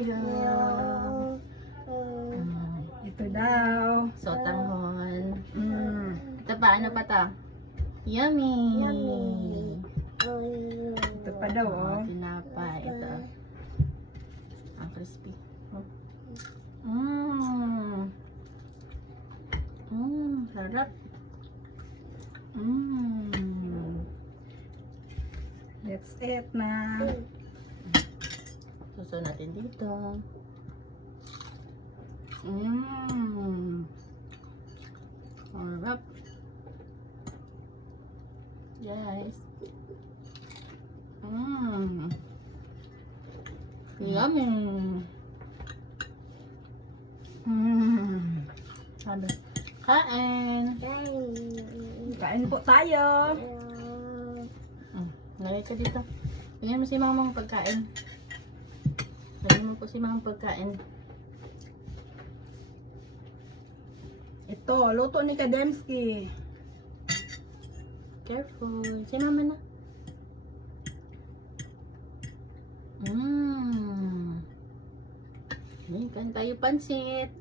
tayo. Ito daw. Sotanghon. Mm. Ito pa, ano pa to? Yummy! Ito pa daw, oh. Tinapay. Ito. Ang crispy. Mmm. Sarap. That's it na. Susunod natin dito. Sarap. Guys. Yummy. Sabi. Kain. Kain po tayo. Lagay ka dito. Bigyan mo si mama ng pagkain. Bigyan mo po si mama ng pagkain. Ito, luto ni Kademski. Careful. Si mama na. Kan tayo pansit.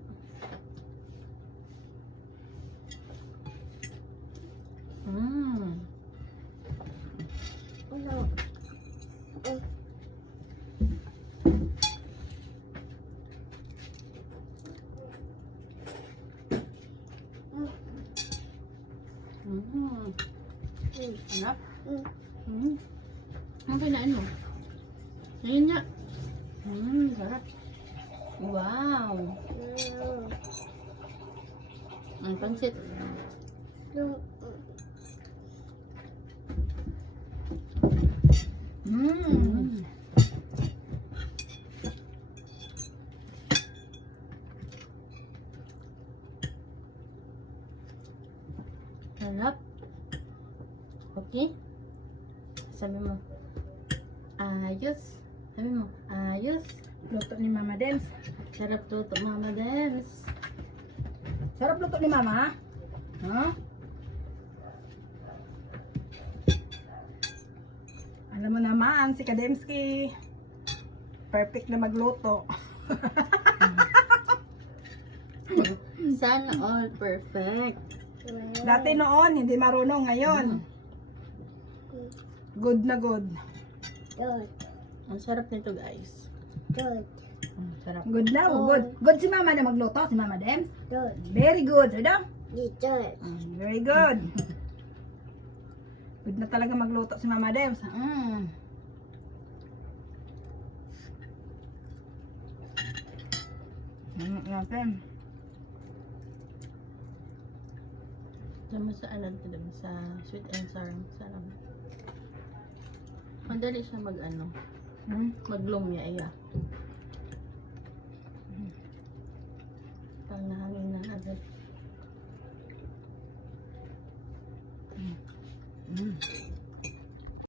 Sarap. Ang kinain mo? Ngayon nga. Sarap. Wow. Ang pansit. Sarap. Okay? Sabi mo, ayos. Sabi mo, ayos. Luto ni Mama Dems. Sarap luto, Mama Dems. Sarap luto ni Mama. Ha? Alam mo naman, si Kademski. Perfect na magluto. Sana all perfect. Dati noon, hindi marunong. Ngayon, good na good. Ang sarap nito, guys. Sarap. Good na, good. Good si Mama na magluto, si Mama Dems. Very good, ano? Very good. Good na talaga magluto si Mama Dems. Natin. Diyan mo sa ano, sa sweet and sour. Sarap. Madali siya mag-ano. Maglumya, iya. Pag nahangin na agad.